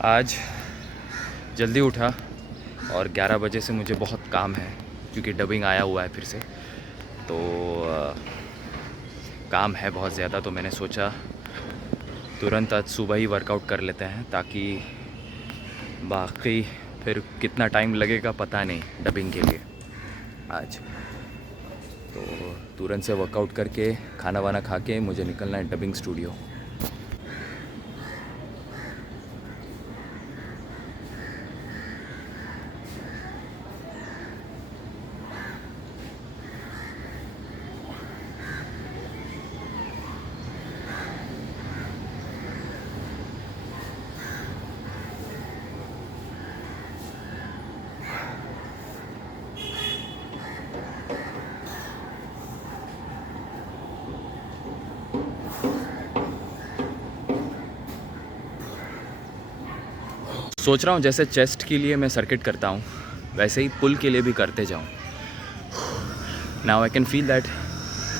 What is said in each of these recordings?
आज जल्दी उठा और 11 बजे से मुझे बहुत काम है क्योंकि डबिंग आया हुआ है फिर से। तो काम है बहुत ज़्यादा, तो मैंने सोचा तुरंत आज सुबह ही वर्कआउट कर लेते हैं ताकि बाकी फिर कितना टाइम लगेगा पता नहीं डबिंग के लिए आज। तो तुरंत से वर्कआउट करके खाना वाना खा के मुझे निकलना है डबिंग स्टूडियो। सोच रहा हूँ जैसे चेस्ट के लिए मैं सर्किट करता हूँ वैसे ही पुल के लिए भी करते जाऊँ। Now I can feel that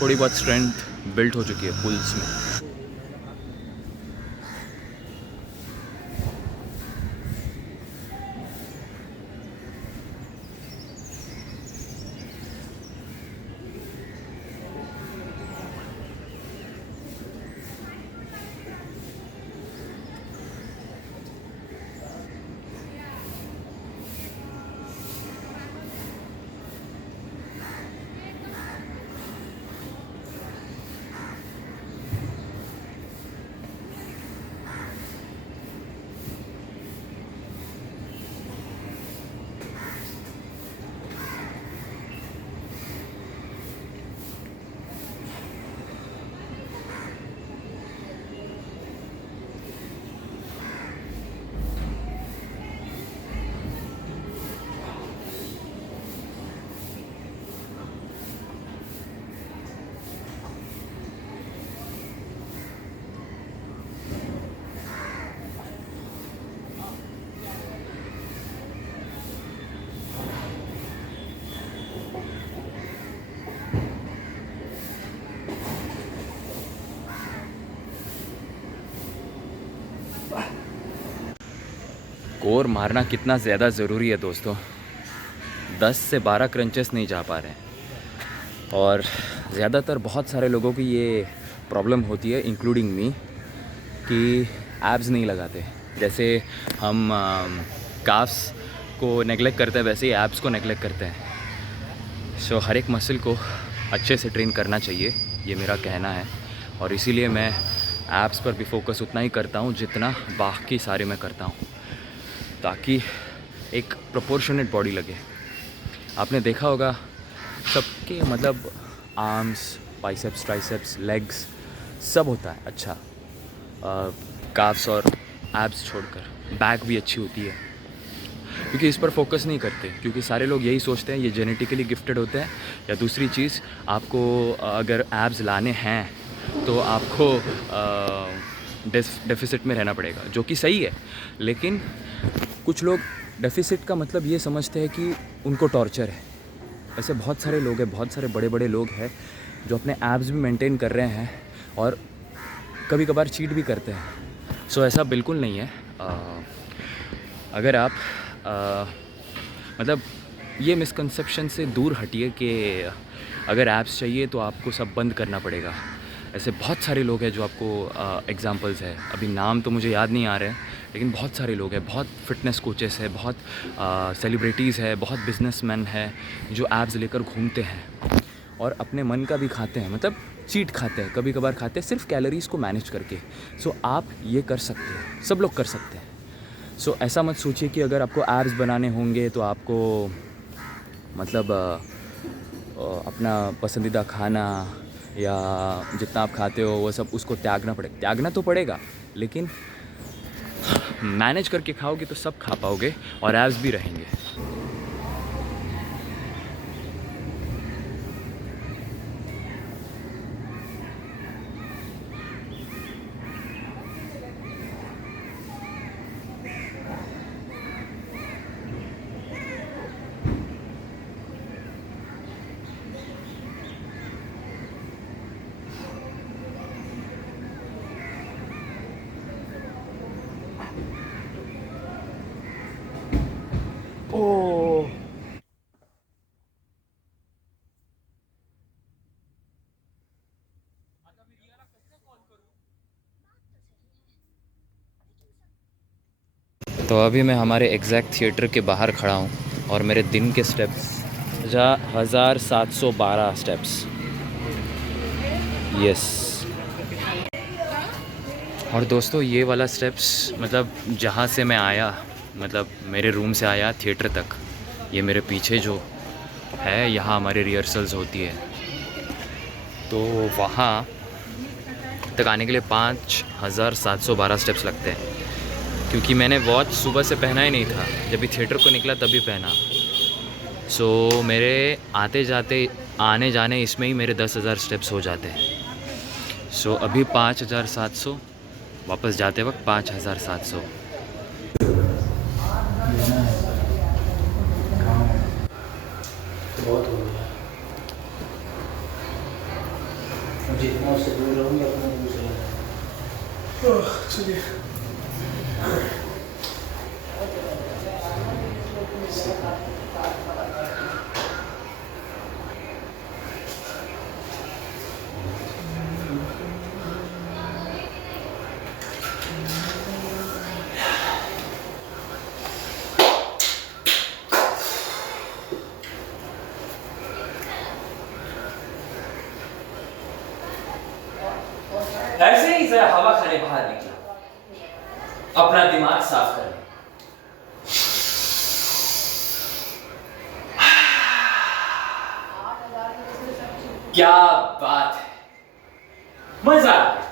थोड़ी बहुत स्ट्रेंथ बिल्ड हो चुकी है पुल्स में। कोर मारना कितना ज़्यादा ज़रूरी है दोस्तों। 10 से 12 क्रंचेस नहीं जा पा रहे हैं और ज़्यादातर बहुत सारे लोगों की ये प्रॉब्लम होती है इंक्लूडिंग मी कि एब्स नहीं लगाते। जैसे हम काफ्स को नेगलेक्ट करते हैं वैसे ही एब्स को नेगलेक्ट करते हैं। सो हर एक मसल को अच्छे से ट्रेन करना चाहिए, ये मेरा कहना है। और इसीलिए मैं एब्स पर भी फोकस उतना ही करता हूँ जितना बाकी सारे मैं करता हूँ, ताकि एक प्रोपोर्शनेट बॉडी लगे। आपने देखा होगा सबके मतलब आर्म्स, बाइसेप्स, ट्राइसेप्स, लेग्स सब होता है अच्छा, काफ्स और एब्स छोड़कर बैक भी अच्छी होती है। क्योंकि इस पर फोकस नहीं करते, क्योंकि सारे लोग यही सोचते हैं ये जेनेटिकली गिफ्टेड होते हैं। या दूसरी चीज़, आपको अगर एब्स लाने हैं तो आपको डेफिसिट में रहना पड़ेगा, जो कि सही है। लेकिन कुछ लोग डेफिसिट का मतलब ये समझते हैं कि उनको टॉर्चर है। ऐसे बहुत सारे लोग हैं, बहुत सारे बड़े बड़े लोग हैं जो अपने एब्स भी मेंटेन कर रहे हैं और कभी कभार चीट भी करते हैं। सो ऐसा बिल्कुल नहीं है। अगर आप मतलब ये मिसकंसेप्शन से दूर हटिए कि अगर एब्स चाहिए तो आपको सब बंद करना पड़ेगा। ऐसे बहुत सारे लोग हैं जो आपको एग्जांपल्स है, अभी नाम तो मुझे याद नहीं आ रहे हैं, लेकिन बहुत सारे लोग हैं, बहुत फिटनेस कोचेस है, बहुत सेलिब्रिटीज़ है, बहुत बिजनेसमैन है जो एब्स लेकर घूमते हैं और अपने मन का भी खाते हैं, मतलब चीट खाते हैं, कभी कभार खाते हैं सिर्फ कैलोरीज़ को मैनेज करके। सो आप ये कर सकते हैं, सब लोग कर सकते हैं। सो ऐसा मत सोचिए कि अगर आपको एब्स बनाने होंगे तो आपको मतलब अपना पसंदीदा खाना या जितना आप खाते हो वो सब उसको त्यागना तो पड़ेगा, लेकिन मैनेज करके खाओगे तो सब खा पाओगे और एब्स भी रहेंगे। ओह, तो अभी मैं हमारे एग्जैक्ट थिएटर के बाहर खड़ा हूँ और मेरे दिन के स्टेप्स 1712 स्टेप्स। यस। और दोस्तों ये वाला स्टेप्स मतलब जहाँ से मैं आया, मतलब मेरे रूम से आया थिएटर तक, ये मेरे पीछे जो है यहाँ हमारी रिहर्सल्स होती है, तो वहाँ तक आने के लिए 5712 स्टेप्स लगते हैं। क्योंकि मैंने वॉच सुबह से पहना ही नहीं था, जब भी थिएटर को निकला तभी पहना। सो मेरे आते जाते आने जाने इसमें ही मेरे 10,000 स्टेप्स हो जाते हैं। सो अभी 5,700, वापस जाते वक्त 5,700। बहुत हो गया। जितना उससे दूर रहूँगी अपना दूर चला जाएगा। चलिए। ऐसे ही जरा हवा खाने बाहर निकला, अपना दिमाग साफ करने। क्या बात है, मजा आ गया।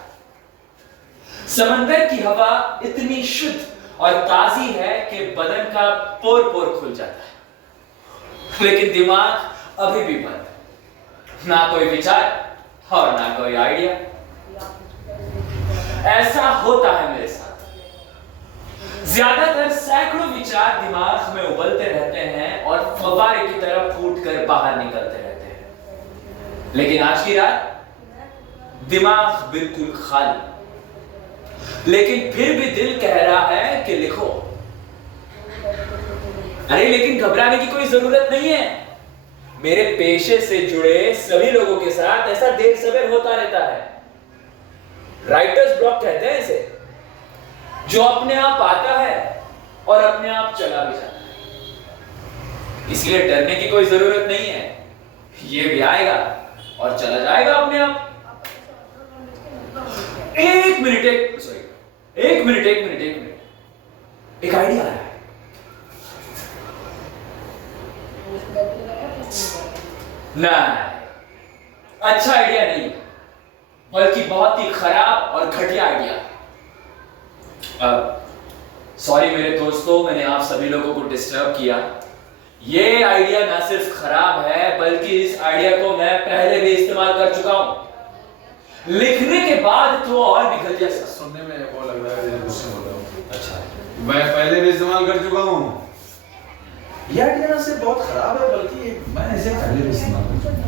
समंदर की हवा इतनी शुद्ध और ताजी है कि बदन का पोर पोर खुल जाता है, लेकिन दिमाग अभी भी बंद। ना कोई विचार और ना कोई आइडिया। ऐसा होता है मेरे साथ। ज्यादातर सैकड़ों विचार दिमाग में उबलते रहते हैं और फव्वारे की तरह फूटकर बाहर निकलते रहते हैं। लेकिन आज की रात दिमाग बिल्कुल खाली, लेकिन फिर भी दिल कह रहा है कि लिखो। अरे लेकिन घबराने की कोई जरूरत नहीं है। मेरे पेशे से जुड़े सभी लोगों के साथ ऐसा देर सवेर होता रहता है। राइटर्स ब्लॉक कहते हैं इसे, जो अपने आप आता है और अपने आप चला भी जाता है। इसलिए डरने की कोई जरूरत नहीं है, ये भी आएगा और चला जाएगा अपने आप। एक मिनट एक आइडिया आ रहा है। नहीं, अच्छा आइडिया नहीं, बल्कि बहुत ही खराब और घटिया आइडिया। सॉरी मेरे दोस्तों, मैंने आप सभी लोगों को डिस्टर्ब किया। ये आइडिया ना सिर्फ खराब है, बल्कि इस आइडिया को मैं पहले भी इस्तेमाल कर चुका हूं। लिखने के बाद तो और भी घटिया। सुनने में वो लग रहा है गुस्से हो रहा हूं। अच्छा, मैं पहले भी इस्तेमाल कर चुका हूं। ये आइडिया ना सिर्फ बहुत खराब है, बल्कि मैं इसे पहले भी इस्तेमाल कर चुका हूं।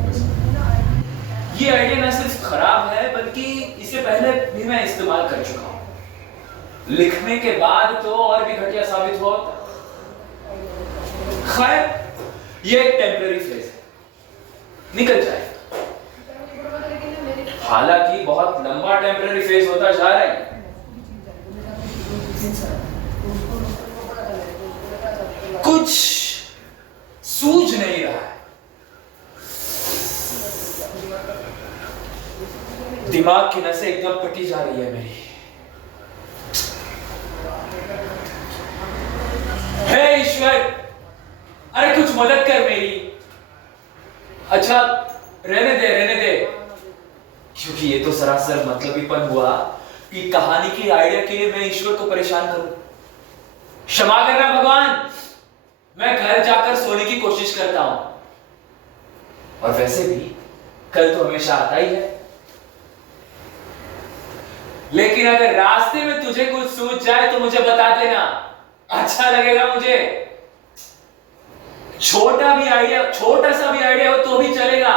ये आइडिया ना सिर्फ खराब है, बल्कि इसे पहले भी मैं इस्तेमाल कर चुका हूं। लिखने के बाद तो और भी घटिया साबित हुआ होता। खैर, ये एक टेम्पररी फेज है, निकल जाएगा। हालांकि बहुत लंबा टेम्पररी फेज होता जा रहा है। कुछ सूझ नहीं रहा है। दिमाग की नसें एकदम फटी जा रही है मेरी। हे ईश्वर, अरे कुछ मदद कर मेरी। अच्छा रहने दे, क्योंकि ये तो सरासर मतलबीपन हुआ कि कहानी की आइडिया के लिए मैं ईश्वर को परेशान करूं। क्षमा करना भगवान, मैं घर जाकर सोने की कोशिश करता हूं। और वैसे भी कल तो हमेशा आता ही है। लेकिन अगर रास्ते में तुझे कुछ सूझ जाए तो मुझे बता देना, अच्छा लगेगा मुझे। छोटा सा भी आइडिया हो तो भी चलेगा,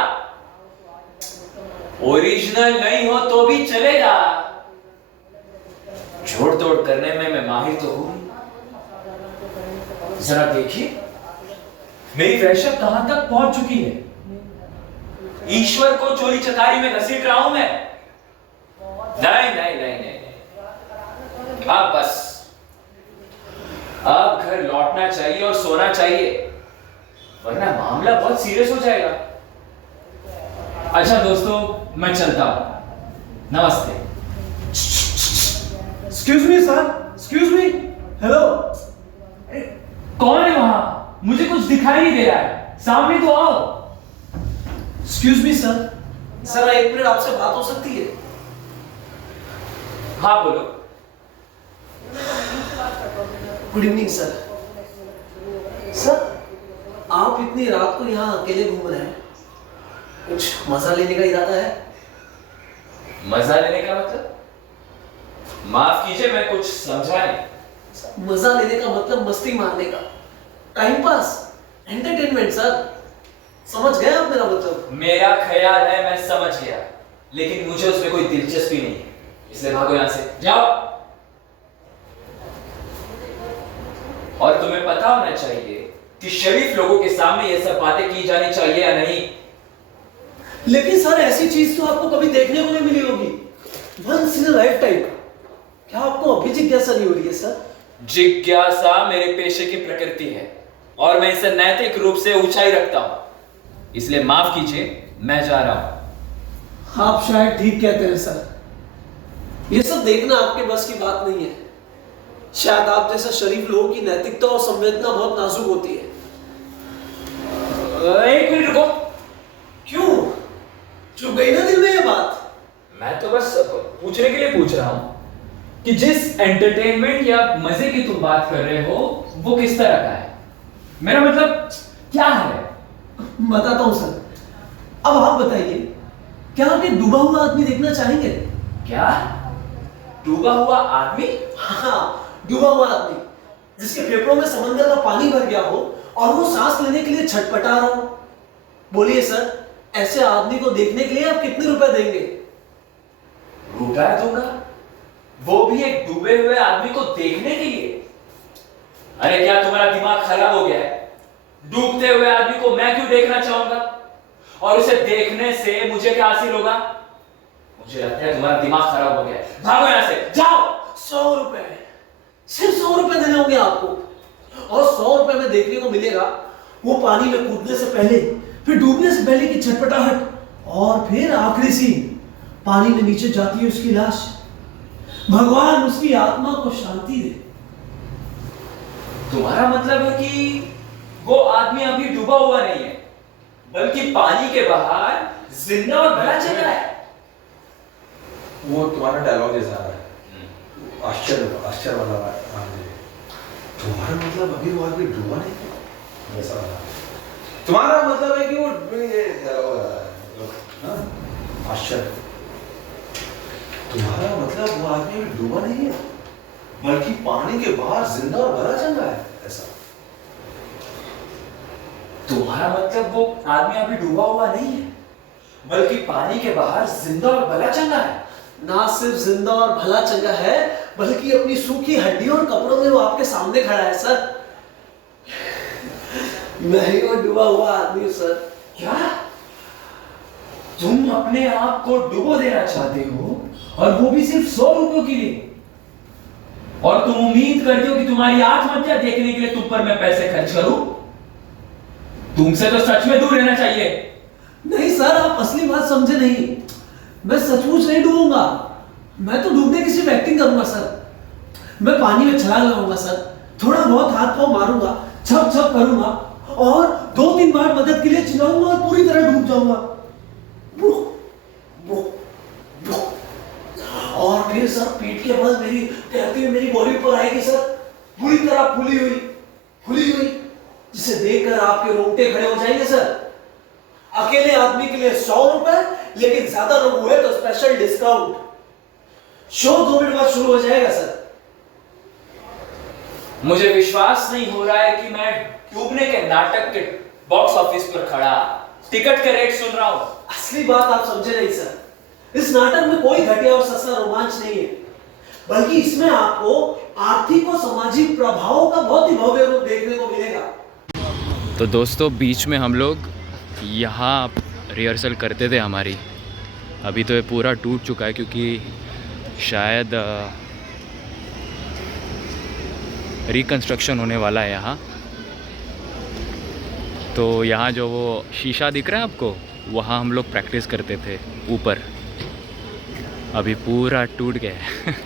ओरिजिनल नहीं हो तो भी चलेगा। जोड़ तोड़ करने में मैं माहिर तो हूं। जरा देखिए, मेरी फ्रेशअप कहां तक पहुंच चुकी है? ईश्वर को चोरी चकारी में घसीट रहा हूं मैं? नहीं नहीं नहीं नहीं, नहीं। अब बस, अब घर लौटना चाहिए और सोना चाहिए, वरना मामला बहुत सीरियस हो जाएगा। अच्छा दोस्तों, मैं चलता हूं। नमस्ते। Excuse me sir, excuse me, hello. कौन है वहां? मुझे कुछ दिखाई नहीं दे रहा है, सामने तो आओ। Excuse me sir, sir 1 minute आपसे बात हो सकती है? हाँ बोलो। Good evening sir. सर आप इतनी रात को यहाँ अकेले घूम रहे हैं, कुछ मजा लेने का इरादा है? मजा लेने का मतलब? माफ कीजिए, मैं कुछ समझा नहीं। मजा लेने का मतलब मस्ती मारने का, टाइम पास, एंटरटेनमेंट सर, समझ गए आप मेरा मतलब? मेरा ख्याल है मैं समझ गया, लेकिन मुझे उसमें कोई दिलचस्पी नहीं है, इसलिए भागो यहां से, जाओ। और तुम्हें पता होना चाहिए कि शरीफ लोगों के सामने ये सब बातें की जानी चाहिए या नहीं। लेकिन सर ऐसी चीज तो आपको कभी देखने को नहीं मिली होगी, once in a lifetime. क्या आपको अभी जिज्ञासा नहीं हो रही है सर? जिज्ञासा मेरे पेशे की प्रकृति है और मैं इसे नैतिक रूप से ऊंचाई रखता हूं, इसलिए माफ कीजिए, मैं जा रहा हूं। आप शायद ठीक कहते हैं सर, ये सब देखना आपके बस की बात नहीं है। शायद आप जैसा शरीफ लोगों की नैतिकता और संवेदना बहुत नाजुक होती है। एक मिनट रुको। क्यों, चुप गई ना दिल में ये बात? मैं तो बस पूछने के लिए पूछ रहा हूं कि जिस एंटरटेनमेंट या मजे की तुम बात कर रहे हो वो किस तरह का है? मेरा मतलब क्या है? बताता हूं सर। अब आप बताइए, क्या आप एक डूबा हुआ आदमी देखना चाहेंगे? क्या? डूबा हुआ आदमी? हाँ, डूबा हुआ आदमी जिसके फेफड़ों में समंदर का पानी भर गया हो और वो सांस लेने के लिए छटपटा रहा हो। बोलिए सर, ऐसे आदमी को देखने के लिए आप कितने रुपए देंगे? रुपया दूंगा? वो भी एक डूबे हुए आदमी को देखने के लिए? अरे क्या तुम्हारा दिमाग खराब हो गया है? डूबते हुए आदमी को मैं क्यों देखना चाहूंगा? और उसे देखने से मुझे क्या हासिल होगा? मुझे लगता है तुम्हारा दिमाग खराब हो गया है। भागो यहां से, जाओ। 100 रुपए, सिर्फ 100 रुपए देने होंगे आपको, और 100 रुपए में देखने को मिलेगा वो पानी में कूदने से पहले, फिर डूबने से पहले की छटपटाहट, और फिर आखिरी सीन, पानी में नीचे जाती है उसकी लाश। भगवान उसकी आत्मा को शांति दे। तुम्हारा मतलब है कि वो आदमी अभी डूबा हुआ नहीं है, बल्कि पानी के बाहर जिंदा और भला चल रहा है। वो तुम्हारा डायलॉग जैसा है, आश्चर्य आश्चर्य वाला है। तुम्हारा मतलब अभी वो आदमी डूबा नहीं है, वैसा वाला। तुम्हारा मतलब है कि वो ये डायलॉग है, आश्चर्य। तुम्हारा मतलब वो आदमी अभी डूबा नहीं है, बल्कि पानी के बाहर जिंदा और भला चल रहा है, ऐसा। तुम्हारा मतलब वो आदमी अभी डूबा हुआ नहीं है, बल्कि पानी के बाहर जिंदा और भला चंगा है। ना सिर्फ जिंदा और भला चंगा है, बल्कि अपनी सूखी हड्डियों और कपड़ों में वो आपके सामने खड़ा है सर। मैं ही वो डूबा हुआ आदमी हूं सर। क्या तुम अपने आप को डुबो देना चाहते हो, और वो भी सिर्फ 100 रुपयों के लिए? और तुम उम्मीद करते हो कि तुम्हारी आत्महत्या देखने के लिए तुम पर मैं पैसे खर्च करूं? तुमसे तो सच में दूर रहना चाहिए। नहीं सर, आप असली बात समझे नहीं। मैं सचमुच नहीं डूबूंगा, मैं तो डूबने की सिर्फ एक्टिंग करूंगा सर। मैं पानी में छलांग लगाऊंगा सर, थोड़ा बहुत हाथ पांव मारूंगा, छप छप करूंगा, और 2-3 बार मदद के लिए चिल्लाऊंगा और पूरी तरह डूब जाऊंगा। और फिर सर पीठ के बल मेरी तैरती हुई मेरी बॉडी पर आएगी सर, पूरी तरह फूली हुई, जिसे देखकर आपके रोंगटे खड़े हो जाएंगे सर। अकेले आदमी के लिए 100 रुपए, लेकिन ज्यादा लोग हुए तो स्पेशल डिस्काउंट। शो 2 मिनट बाद शुरू हो जाएगा सर। मुझे विश्वास नहीं हो रहा है कि मैं डूबने के नाटक के बॉक्स ऑफिस पर खड़ा टिकट के रेट सुन रहा हूं। असली बात आप समझे नहीं सर। इस नाटक में कोई घटिया और सस्ता रोमांच नहीं है, बल्कि इसमें आपको आर्थिक और सामाजिक प्रभावों का बहुत ही भव्य रूप देखने को मिलेगा। तो दोस्तों बीच में हम लोग यहाँ रिहर्सल करते थे हमारी। अभी तो ये पूरा टूट चुका है क्योंकि शायद रिकंस्ट्रक्शन होने वाला है यहाँ। तो यहाँ जो वो शीशा दिख रहा है आपको, वहाँ हम लोग प्रैक्टिस करते थे ऊपर। अभी पूरा टूट गया है।